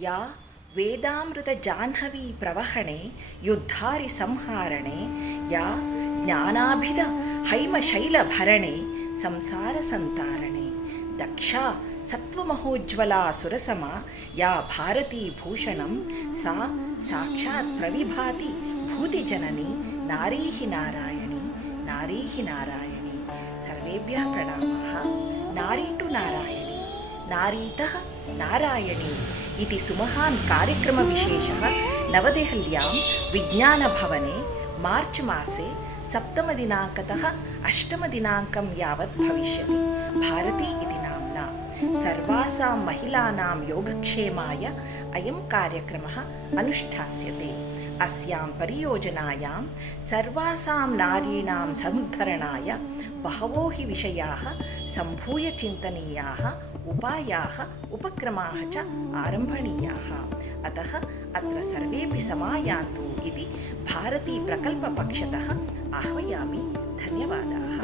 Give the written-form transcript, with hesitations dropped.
या वेदामृतजाह्नवी प्रवहणे युद्धारि संहारणे या ज्ञानाभिध हैमशैलभरणे संसारसन्तारणे दक्षा सत्त्वमहोज्ज्वला सुरसमा या भारती भूषणं सा साक्षात् प्रविभाति भूतिजननी नारी हि नारायणी नारी हि नारायणी। सर्वेभ्यः प्रणामः। नारी टु नारायणी, नारीतः नारायणी इति सुमहान् कार्यक्रमविशेषः नवदेहल्यां विज्ञानभवने मार्च् मासे 7 8 यावत् भविष्यति। भारती इति नाम्ना सर्वासां महिलानां योगक्षेमाय अयं कार्यक्रमः अनुष्ठास्यते। अस्यां परियोजनायां सर्वासां नारीणां समुद्धरणाय बहवो हि विषयाः सम्भूय चिन्तनीयाः, उपायाः उपक्रमाः च आरम्भणीयाः। अतः अत्र सर्वेपि समायान्तु इति भारती प्रकल्पपक्षतः आह्वयामि। धन्यवादाः।